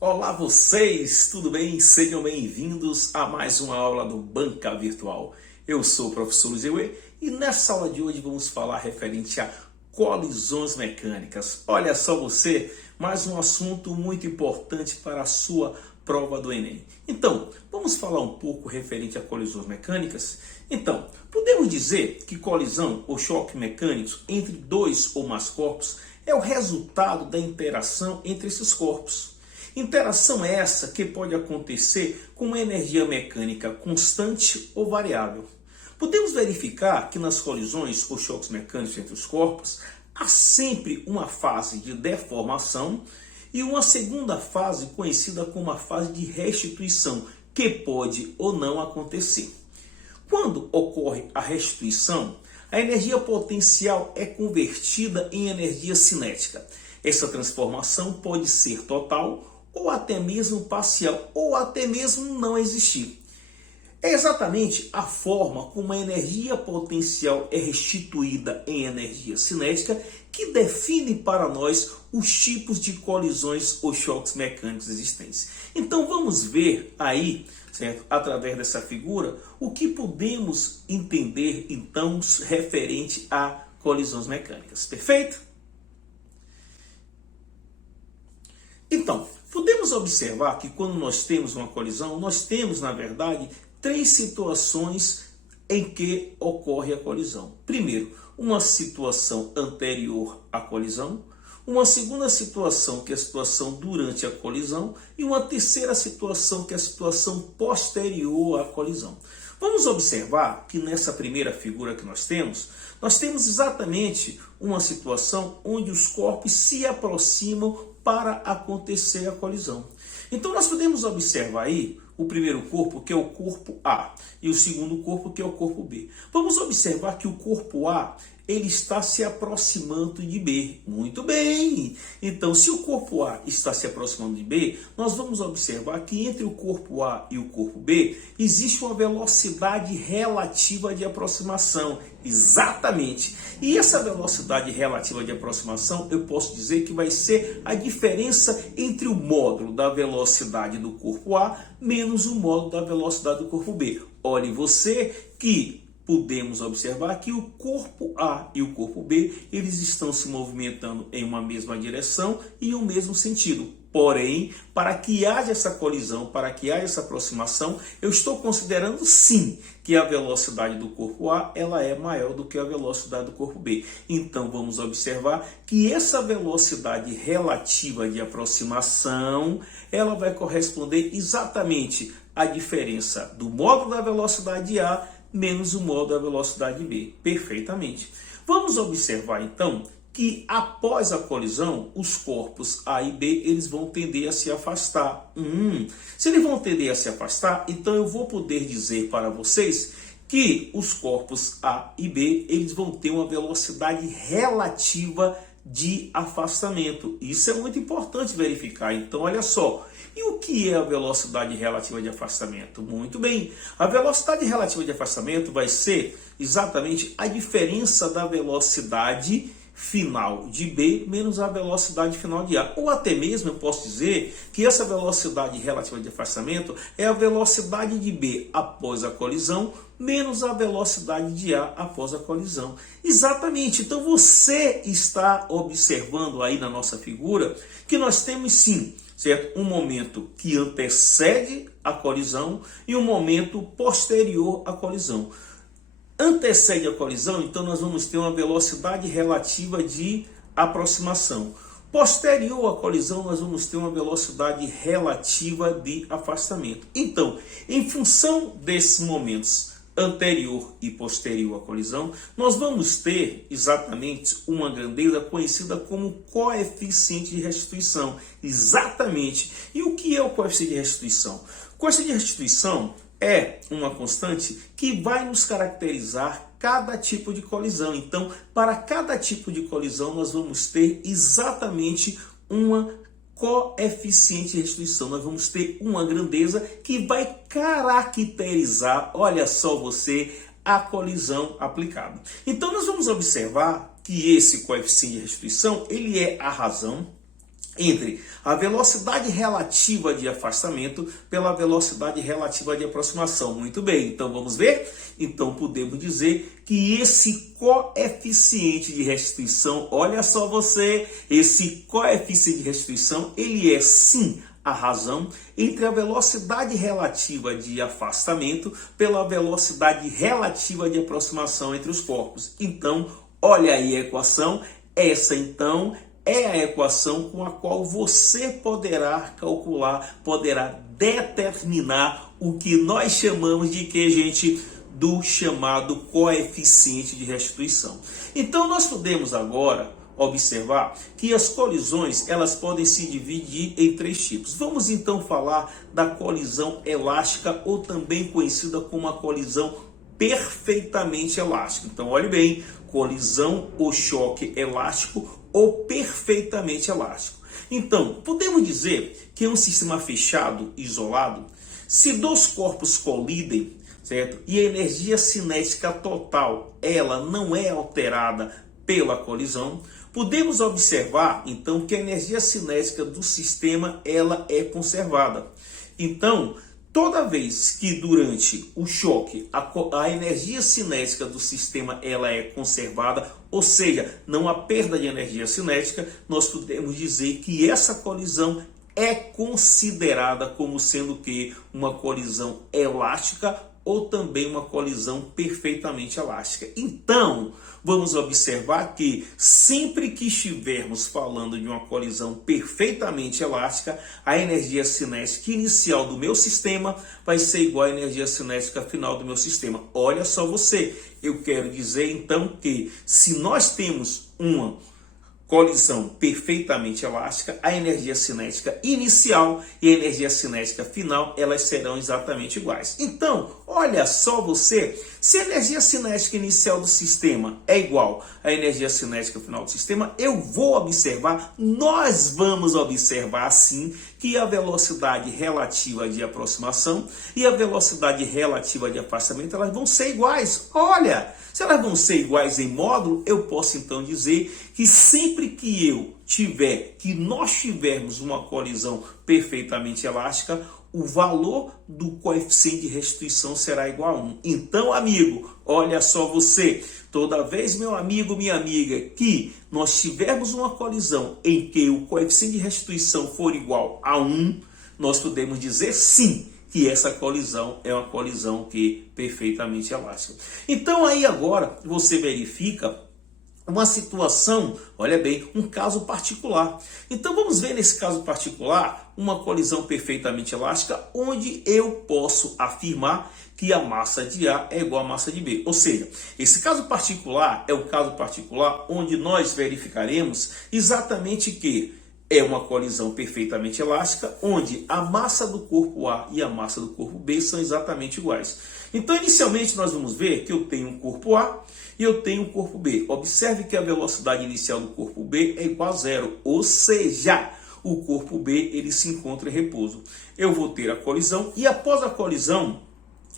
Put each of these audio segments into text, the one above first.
Olá vocês, tudo bem? Sejam bem-vindos a mais uma aula do Banca Virtual. Eu sou o professor Luiz Ewe e nessa aula de hoje vamos falar referente a colisões mecânicas. Olha só você, mais um assunto muito importante para a sua prova do Enem. Então, vamos falar um pouco referente a colisões mecânicas? Então, podemos dizer que colisão ou choque mecânicos entre dois ou mais corpos é o resultado da interação entre esses corpos. Interação essa que pode acontecer com uma energia mecânica constante ou variável. Podemos verificar que nas colisões ou choques mecânicos entre os corpos, há sempre uma fase de deformação e uma segunda fase conhecida como a fase de restituição, que pode ou não acontecer. Quando ocorre a restituição, a energia potencial é convertida em energia cinética. Essa transformação pode ser total ou até mesmo parcial, ou até mesmo não existir. É exatamente a forma como a energia potencial é restituída em energia cinética que define para nós os tipos de colisões ou choques mecânicos existentes. Então vamos ver aí, certo? Através dessa figura, o que podemos entender então referente a colisões mecânicas. Perfeito? Então, podemos observar que quando nós temos uma colisão, nós temos, na verdade, três situações em que ocorre a colisão. Primeiro, uma situação anterior à colisão, uma segunda situação, que é a situação durante a colisão, e uma terceira situação, que é a situação posterior à colisão. Vamos observar que nessa primeira figura que nós temos exatamente uma situação onde os corpos se aproximam para acontecer a colisão. Então nós podemos observar aí o primeiro corpo, que é o corpo A, e o segundo corpo, que é o corpo B. Vamos observar que o corpo A, ele está se aproximando de B. Muito bem! Então, se o corpo A está se aproximando de B, nós vamos observar que entre o corpo A e o corpo B, existe uma velocidade relativa de aproximação. Exatamente! E essa velocidade relativa de aproximação, eu posso dizer que vai ser a diferença entre o módulo da velocidade do corpo A menos o módulo da velocidade do corpo B. Olhe você que podemos observar que o corpo A e o corpo B, eles estão se movimentando em uma mesma direção e um mesmo sentido. Porém, para que haja essa colisão, para que haja essa aproximação, eu estou considerando sim que a velocidade do corpo A ela é maior do que a velocidade do corpo B. Então vamos observar que essa velocidade relativa de aproximação, ela vai corresponder exatamente à diferença do módulo da velocidade A menos o módulo da velocidade B. Perfeitamente. Vamos observar então que após a colisão, os corpos A e B, eles vão tender a se afastar. Se eles vão tender a se afastar, então eu vou poder dizer para vocês que os corpos A e B, eles vão ter uma velocidade relativa de afastamento. Isso é muito importante verificar. Então, olha só. E o que é a velocidade relativa de afastamento? Muito bem. A velocidade relativa de afastamento vai ser exatamente a diferença da velocidade final de B menos a velocidade final de A. Ou até mesmo eu posso dizer que essa velocidade relativa de afastamento é a velocidade de B após a colisão menos a velocidade de A após a colisão. Exatamente. Então você está observando aí na nossa figura que nós temos sim, certo? Um momento que antecede a colisão e um momento posterior à colisão. Antecede a colisão, então nós vamos ter uma velocidade relativa de aproximação. Posterior à colisão, nós vamos ter uma velocidade relativa de afastamento. Então, em função desses momentos anterior e posterior à colisão, nós vamos ter exatamente uma grandeza conhecida como coeficiente de restituição. Exatamente. E o que é o coeficiente de restituição? O coeficiente de restituição é uma constante que vai nos caracterizar cada tipo de colisão. Então, para cada tipo de colisão, nós vamos ter exatamente uma coeficiente de restituição. Nós vamos ter uma grandeza que vai caracterizar, olha só você, a colisão aplicada. Então, nós vamos observar que esse coeficiente de restituição, ele é a razão, entre a velocidade relativa de afastamento pela velocidade relativa de aproximação. Muito bem, então vamos ver? Então podemos dizer que esse coeficiente de restrição, olha só você, esse coeficiente de restrição, ele é sim a razão entre a velocidade relativa de afastamento pela velocidade relativa de aproximação entre os corpos. Então, olha aí a equação, essa então é a equação com a qual você poderá calcular, poderá determinar o que nós chamamos de que, gente? Do chamado coeficiente de restituição. Então nós podemos agora observar que as colisões elas podem se dividir em três tipos. Vamos então falar da colisão elástica, ou também conhecida como a colisão perfeitamente elástica. Então olhe bem, colisão ou choque elástico ou perfeitamente elástico. Então, podemos dizer que em um sistema fechado, isolado, se dois corpos colidem, certo? E a energia cinética total, ela não é alterada pela colisão, podemos observar, então, que a energia cinética do sistema, ela é conservada. Então, toda vez que durante o choque a energia cinética do sistema ela é conservada, ou seja, não há perda de energia cinética, nós podemos dizer que essa colisão é considerada como sendo que uma colisão elástica ou também uma colisão perfeitamente elástica. Então, vamos observar que sempre que estivermos falando de uma colisão perfeitamente elástica, a energia cinética inicial do meu sistema vai ser igual à energia cinética final do meu sistema. Olha só você, eu quero dizer então que se nós temos uma colisão perfeitamente elástica, a energia cinética inicial e a energia cinética final, elas serão exatamente iguais. Então, olha só você, se a energia cinética inicial do sistema é igual à energia cinética final do sistema, eu vou observar, nós vamos observar sim, que a velocidade relativa de aproximação e a velocidade relativa de afastamento, elas vão ser iguais. Olha, se elas vão ser iguais em módulo, eu posso então dizer que sempre que nós tivermos uma colisão perfeitamente elástica, o valor do coeficiente de restituição será igual a 1. Então, amigo, olha só você, toda vez, meu amigo, minha amiga, que nós tivermos uma colisão em que o coeficiente de restituição for igual a 1, nós podemos dizer sim, que essa colisão é uma colisão que perfeitamente elástica. Então aí agora você verifica uma situação, olha bem, um caso particular. Então vamos ver nesse caso particular uma colisão perfeitamente elástica onde eu posso afirmar que a massa de A é igual à massa de B. Ou seja, esse caso particular é o caso particular onde nós verificaremos exatamente que é uma colisão perfeitamente elástica, onde a massa do corpo A e a massa do corpo B são exatamente iguais. Então, inicialmente, nós vamos ver que eu tenho um corpo A e eu tenho um corpo B. Observe que a velocidade inicial do corpo B é igual a zero, ou seja, o corpo B ele se encontra em repouso. Eu vou ter a colisão e após a colisão,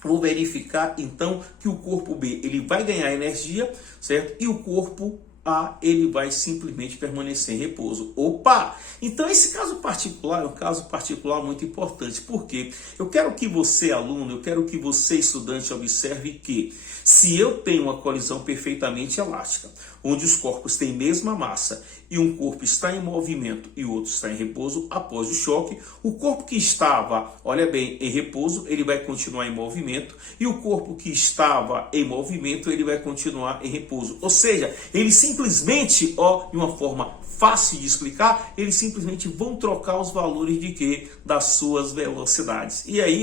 vou verificar então que o corpo B ele vai ganhar energia, certo? E o corpo A ele vai simplesmente permanecer em repouso. Opa! Então esse caso particular é um caso particular muito importante, porque eu quero que você, aluno, eu quero que você, estudante, observe que se eu tenho uma colisão perfeitamente elástica, onde os corpos têm mesma massa e um corpo está em movimento e o outro está em repouso após o choque, o corpo que estava, olha bem, em repouso, ele vai continuar em movimento e o corpo que estava em movimento, ele vai continuar em repouso. Ou seja, eles simplesmente, de uma forma fácil de explicar, eles simplesmente vão trocar os valores de quê? Das suas velocidades. E aí,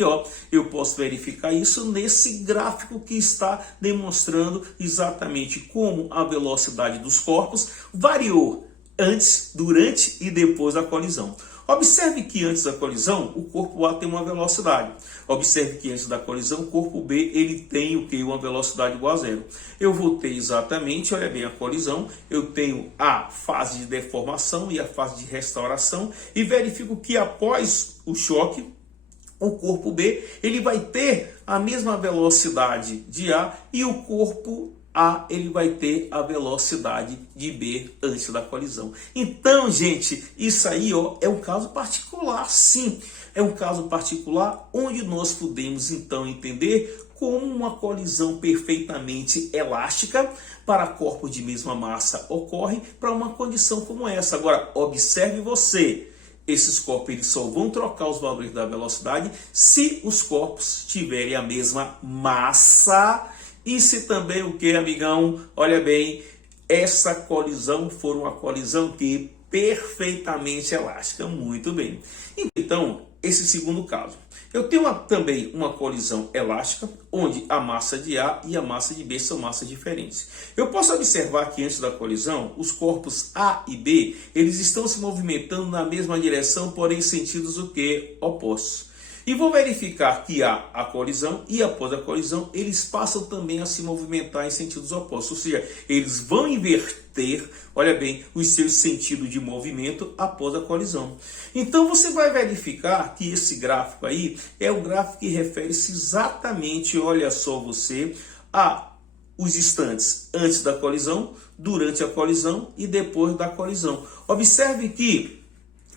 eu posso verificar isso nesse gráfico que está demonstrando exatamente como a velocidade dos corpos variou antes, durante e depois da colisão. Observe que antes da colisão, o corpo A tem uma velocidade. Observe que antes da colisão, o corpo B ele tem o que? Uma velocidade igual a zero. Eu vou ter exatamente, olha bem, a colisão. Eu tenho a fase de deformação e a fase de restauração. E verifico que após o choque, o corpo B ele vai ter a mesma velocidade de A e o corpo A ele vai ter a velocidade de B antes da colisão. Então, gente, isso aí é um caso particular, sim. É um caso particular onde nós podemos, então, entender como uma colisão perfeitamente elástica para corpos de mesma massa ocorre para uma condição como essa. Agora, observe você. Esses corpos eles só vão trocar os valores da velocidade se os corpos tiverem a mesma massa e se também o que, amigão? Olha bem, essa colisão for uma colisão que perfeitamente elástica. Muito bem. Então, esse segundo caso. Eu tenho também uma colisão elástica, onde a massa de A e a massa de B são massas diferentes. Eu posso observar que antes da colisão, os corpos A e B, eles estão se movimentando na mesma direção, porém em sentidos o que? Opostos. E vou verificar que há a colisão e após a colisão, eles passam também a se movimentar em sentidos opostos. Ou seja, eles vão inverter, olha bem, os seus sentidos de movimento após a colisão. Então você vai verificar que esse gráfico aí é o gráfico que refere-se exatamente, olha só você, a os instantes antes da colisão, durante a colisão e depois da colisão. Observe que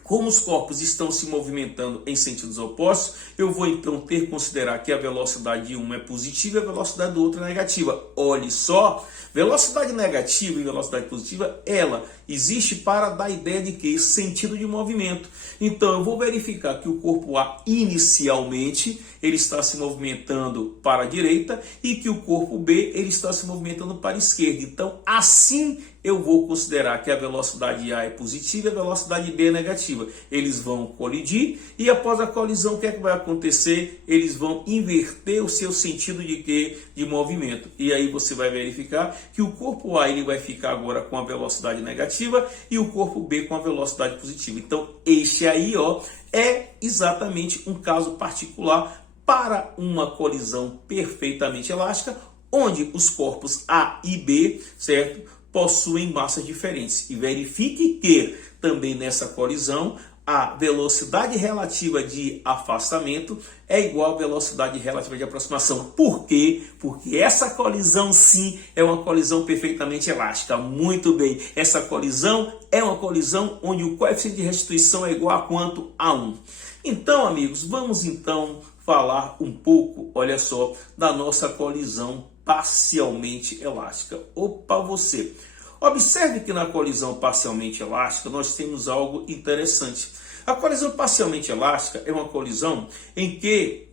como os corpos estão se movimentando em sentidos opostos, eu vou então ter que considerar que a velocidade de um é positiva e a velocidade do outro é negativa. Olhe só, velocidade negativa e velocidade positiva, ela existe para dar ideia de que? Sentido de movimento. Então eu vou verificar que o corpo A inicialmente ele está se movimentando para a direita e que o corpo B ele está se movimentando para a esquerda. Então assim eu vou considerar que a velocidade A é positiva e a velocidade B é negativa. Eles vão colidir e após a colisão, o que é que vai acontecer? Eles vão inverter o seu sentido de quê? De movimento. E aí você vai verificar que o corpo A ele vai ficar agora com a velocidade negativa e o corpo B com a velocidade positiva. Então, este aí é exatamente um caso particular para uma colisão perfeitamente elástica, onde os corpos A e B, certo? Possuem massas diferentes. E verifique que também nessa colisão a velocidade relativa de afastamento é igual à velocidade relativa de aproximação. Por quê? Porque essa colisão sim é uma colisão perfeitamente elástica. Muito bem, essa colisão é uma colisão onde o coeficiente de restituição é igual a quanto? A 1. Então, amigos, vamos então falar um pouco, olha só, da nossa colisão parcialmente elástica. Opa, você! Observe que na colisão parcialmente elástica nós temos algo interessante. A colisão parcialmente elástica é uma colisão em que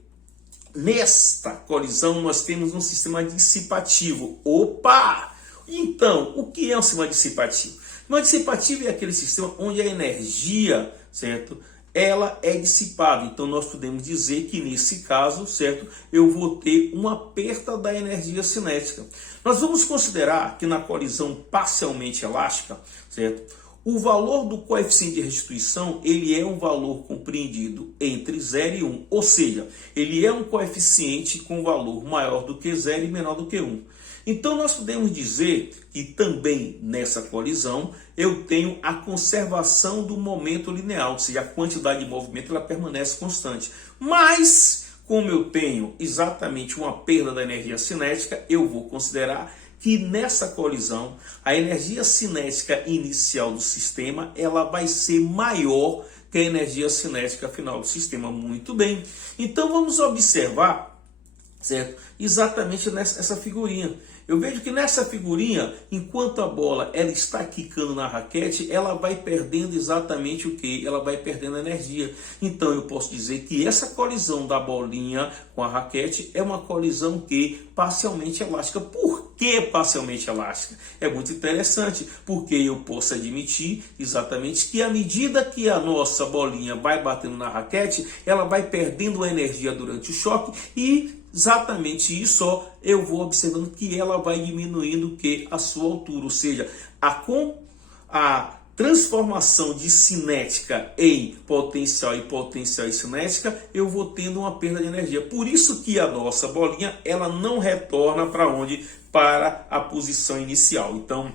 nesta colisão nós temos um sistema dissipativo. Opa! Então, o que é um sistema dissipativo? O sistema dissipativo é aquele sistema onde a energia, certo? Ela é dissipada. Então nós podemos dizer que nesse caso, certo, eu vou ter uma perda da energia cinética. Nós vamos considerar que na colisão parcialmente elástica, certo, o valor do coeficiente de restituição, ele é um valor compreendido entre 0 e 1, ou seja, ele é um coeficiente com valor maior do que 0 e menor do que 1. Então nós podemos dizer que também nessa colisão eu tenho a conservação do momento linear, ou seja, a quantidade de movimento ela permanece constante. Mas, como eu tenho exatamente uma perda da energia cinética, eu vou considerar que nessa colisão a energia cinética inicial do sistema ela vai ser maior que a energia cinética final do sistema. Muito bem. Então vamos observar, certo? Exatamente nessa figurinha. Eu vejo que nessa figurinha, enquanto a bola ela está quicando na raquete, ela vai perdendo exatamente o que? Ela vai perdendo energia. Então eu posso dizer que essa colisão da bolinha com a raquete é uma colisão que parcialmente elástica. Por que parcialmente elástica? É muito interessante, porque eu posso admitir exatamente que à medida que a nossa bolinha vai batendo na raquete, ela vai perdendo energia durante o choque e exatamente isso, eu vou observando que ela vai diminuindo que a sua altura, ou seja, a transformação de cinética em potencial e potencial e cinética, eu vou tendo uma perda de energia. Por isso que a nossa bolinha, ela não retorna para onde? Para a posição inicial. Então,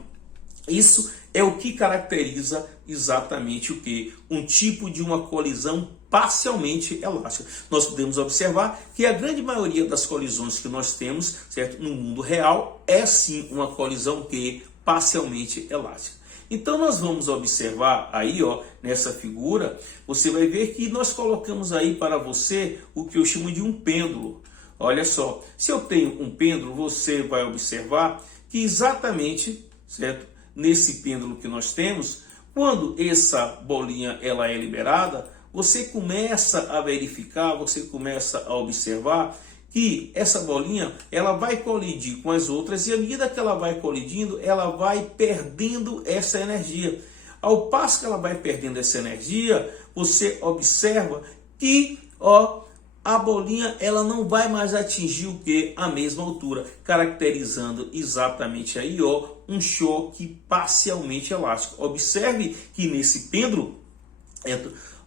Isso é o que caracteriza exatamente o que? Um tipo de uma colisão parcialmente elástica. Nós podemos observar que a grande maioria das colisões que nós temos, certo, no mundo real é sim uma colisão que parcialmente elástica. Então nós vamos observar aí, ó, nessa figura, você vai ver que nós colocamos aí para você o que eu chamo de um pêndulo. Olha só, se eu tenho um pêndulo, você vai observar que exatamente, certo, nesse pêndulo que nós temos, quando essa bolinha ela é liberada, você começa a verificar, você começa a observar que essa bolinha ela vai colidir com as outras e à medida que ela vai colidindo, ela vai perdendo essa energia. Ao passo que ela vai perdendo essa energia, você observa que, ó, a bolinha ela não vai mais atingir o que? A mesma altura, caracterizando exatamente aí, ó, um choque parcialmente elástico. Observe que nesse pêndulo,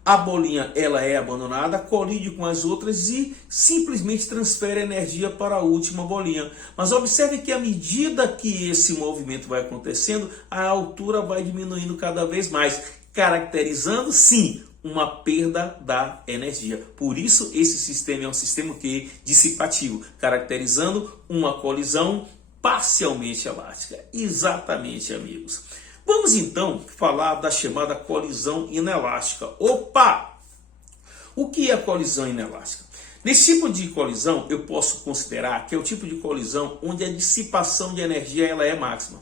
a bolinha ela é abandonada, colide com as outras e simplesmente transfere energia para a última bolinha. Mas observe que à medida que esse movimento vai acontecendo, a altura vai diminuindo cada vez mais, caracterizando sim uma perda da energia. Por isso esse sistema é um sistema que dissipativo, caracterizando uma colisão parcialmente elástica. Exatamente, amigos. Vamos então falar da chamada colisão inelástica. Opa! O que é a colisão inelástica? Nesse tipo de colisão, eu posso considerar que é o tipo de colisão onde a dissipação de energia ela é máxima.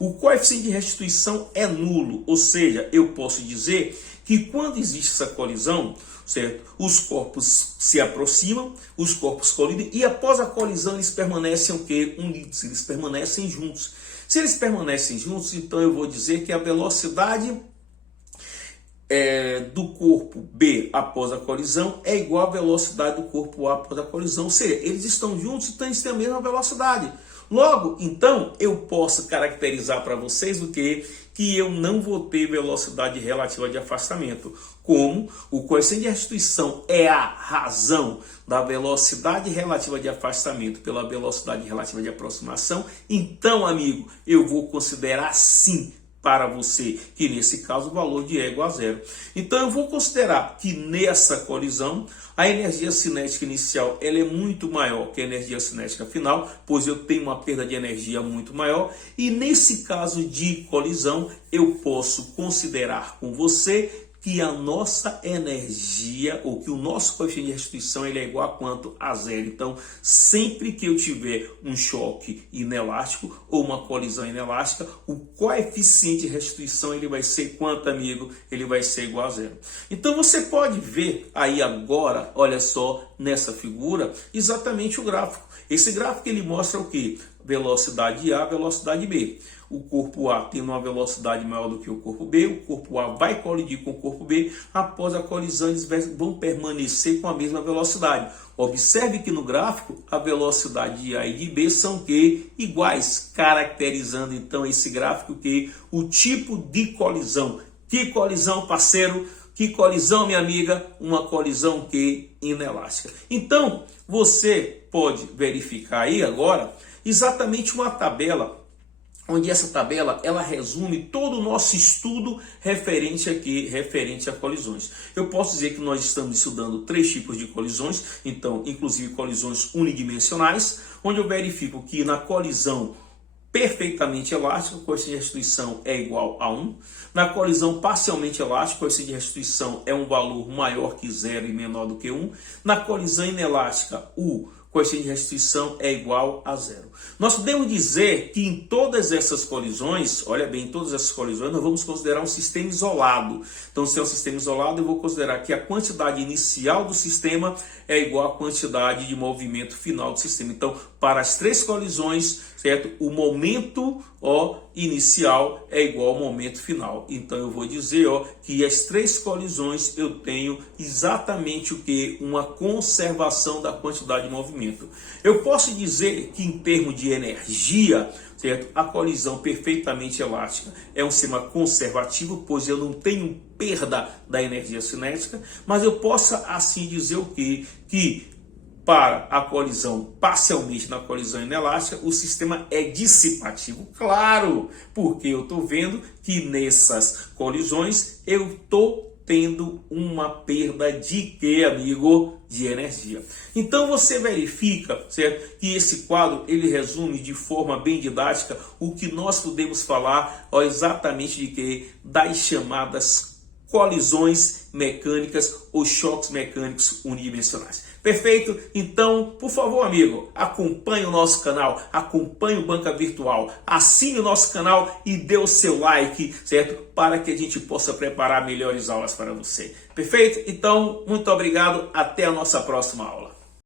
O coeficiente de restituição é nulo, ou seja, eu posso dizer que quando existe essa colisão, certo? Os corpos se aproximam, os corpos colidem e após a colisão eles permanecem o quê? Unidos, eles permanecem juntos. Se eles permanecem juntos, então eu vou dizer que a velocidade do corpo B após a colisão é igual à velocidade do corpo A após a colisão. Ou seja, eles estão juntos, então eles têm a mesma velocidade. Logo, então, eu posso caracterizar para vocês o que eu não vou ter velocidade relativa de afastamento. Como o coeficiente de restituição é a razão da velocidade relativa de afastamento pela velocidade relativa de aproximação, então, amigo, eu vou considerar sim para você que nesse caso o valor de E é igual a zero. Então eu vou considerar que nessa colisão a energia cinética inicial ela é muito maior que a energia cinética final, pois eu tenho uma perda de energia muito maior, e nesse caso de colisão eu posso considerar com você que a nossa energia, ou que o nosso coeficiente de restituição ele é igual a quanto? A zero. Então, sempre que eu tiver um choque inelástico ou uma colisão inelástica, o coeficiente de restituição ele vai ser quanto, amigo? Ele vai ser igual a zero. Então, você pode ver aí agora, olha só, nessa figura, exatamente o gráfico. Esse gráfico ele mostra o que? Velocidade A, velocidade B. O corpo A tem uma velocidade maior do que o corpo B, o corpo A vai colidir com o corpo B, após a colisão eles vão permanecer com a mesma velocidade. Observe que no gráfico a velocidade de A e de B são que iguais, caracterizando então esse gráfico que o tipo de colisão. Que colisão, parceiro? Que colisão, minha amiga? Uma colisão que inelástica. Então, você pode verificar aí agora exatamente uma tabela, onde essa tabela ela resume todo o nosso estudo referente a colisões. Eu posso dizer que nós estamos estudando 3 tipos de colisões, então inclusive colisões unidimensionais, onde eu verifico que na colisão perfeitamente elástica, o coeficiente de restituição é igual a 1. Na colisão parcialmente elástica, o coeficiente de restituição é um valor maior que 0 e menor do que 1. Na colisão inelástica, o coeficiente de restituição é igual a 0. Nós podemos dizer que em todas essas colisões, olha bem, em todas essas colisões, nós vamos considerar um sistema isolado. Então, se é um sistema isolado, eu vou considerar que a quantidade inicial do sistema é igual à quantidade de movimento final do sistema. Então, para as 3 colisões, certo? O momento inicial é igual ao momento final. Então, eu vou dizer que as 3 colisões eu tenho exatamente o que? Uma conservação da quantidade de movimento. Eu posso dizer que em termos de energia, certo? A colisão perfeitamente elástica é um sistema conservativo, pois eu não tenho perda da energia cinética, mas eu posso assim dizer o quê? Que para a colisão, parcialmente na colisão inelástica, o sistema é dissipativo. Claro, porque eu estou vendo que nessas colisões eu estou tendo uma perda de quê, amigo? De energia. Então você verifica, certo, que esse quadro ele resume de forma bem didática o que nós podemos falar exatamente de quê? Das chamadas colisões mecânicas ou choques mecânicos unidimensionais. Perfeito? Então, por favor, amigo, acompanhe o nosso canal, acompanhe o Banca Virtual, assine o nosso canal e dê o seu like, certo? Para que a gente possa preparar melhores aulas para você. Perfeito? Então, muito obrigado, até a nossa próxima aula.